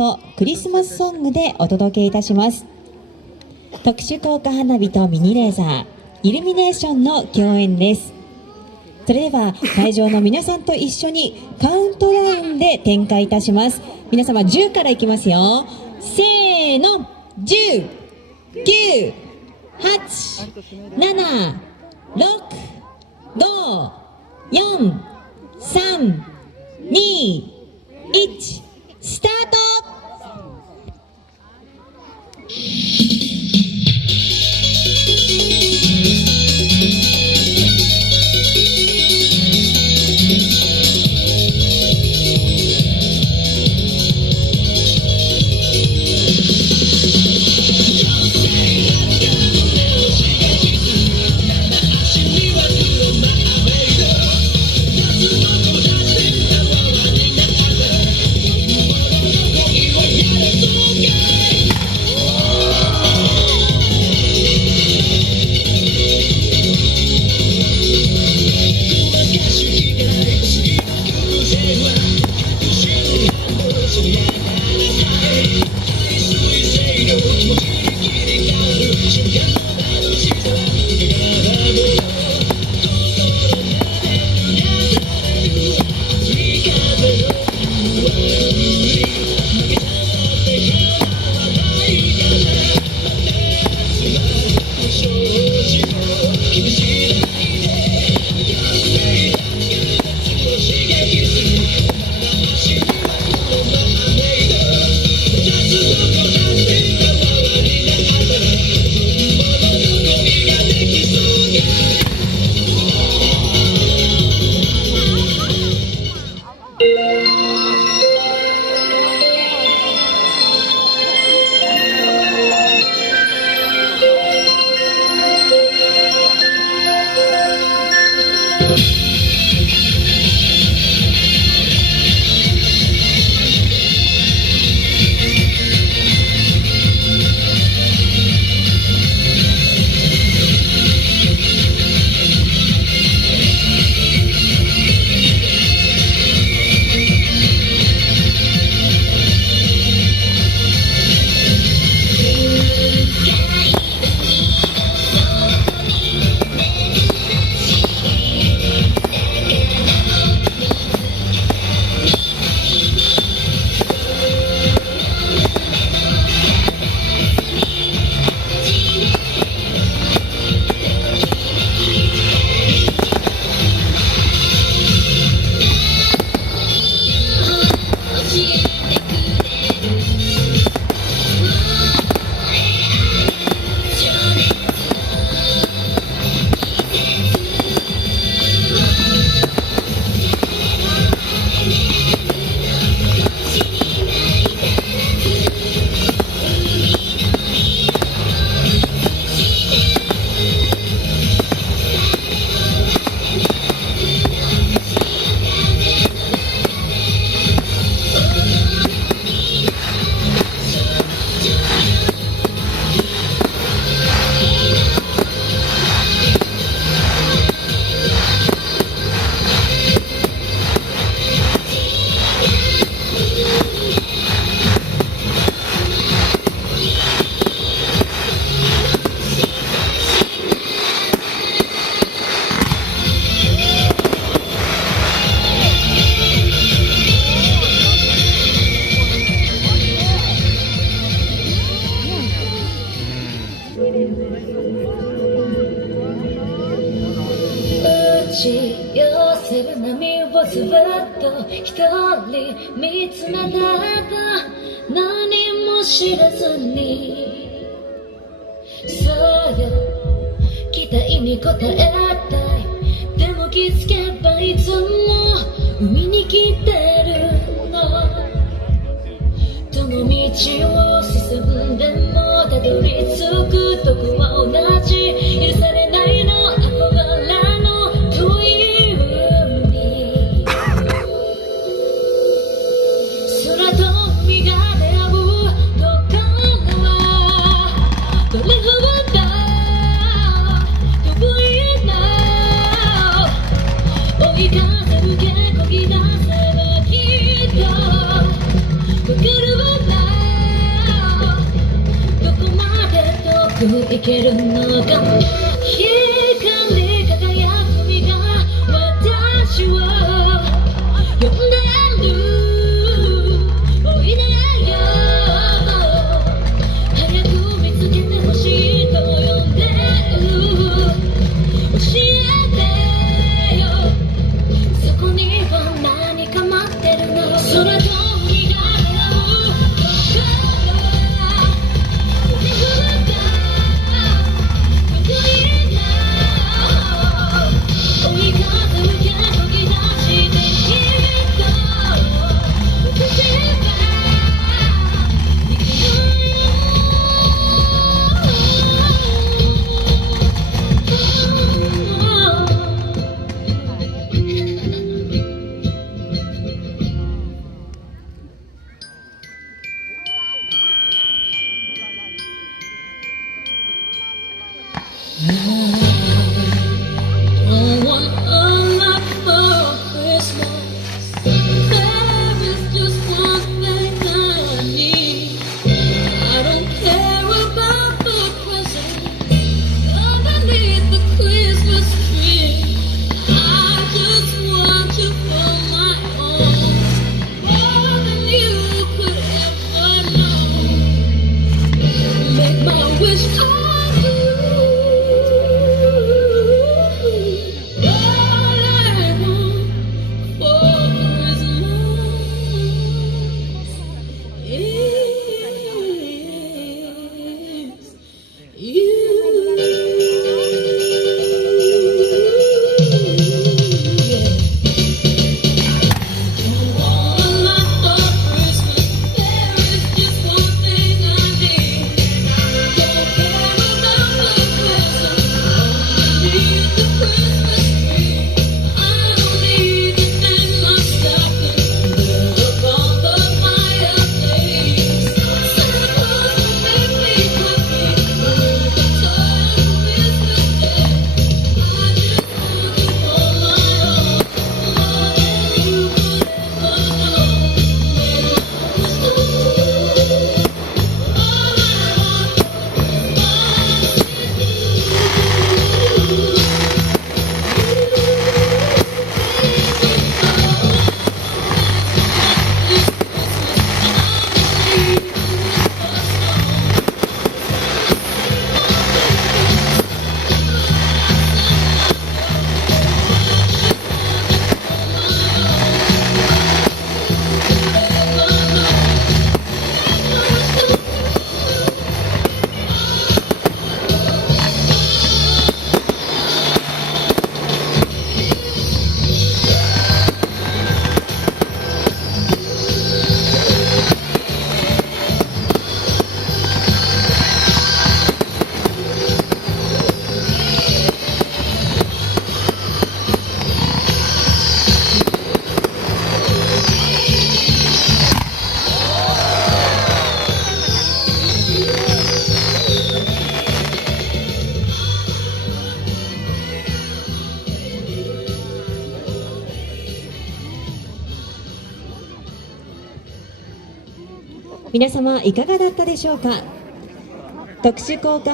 とクリスマスソングでお届けいたします。特殊効果花火とミニレーザー、イルミネーションの共演です。それでは会場の皆さんと一緒にカウントダウンで展開いたします。皆様10からいきますよ。せーの、10、9、8、7、6、5、4、3、2、1、スタート。寄せる波をずっと一人見つめてた、何も知らずに。そうよ、期待に応えたい。でも気づけばいつも海に来てるの。どの道を進んでもたどり着くとこは同じ。許されないの憧れの遠い海。空と海が出会うところはどれほど遠いの。追い風受けこぎ出せばきっとわかるわな。く生きるのか光り輝く海が私を呼んでるおいでよ早く見つけてほしいと呼んでる教えてよそこには何か待ってるの空と海が出会う皆様いかがだったでしょうか。特殊効果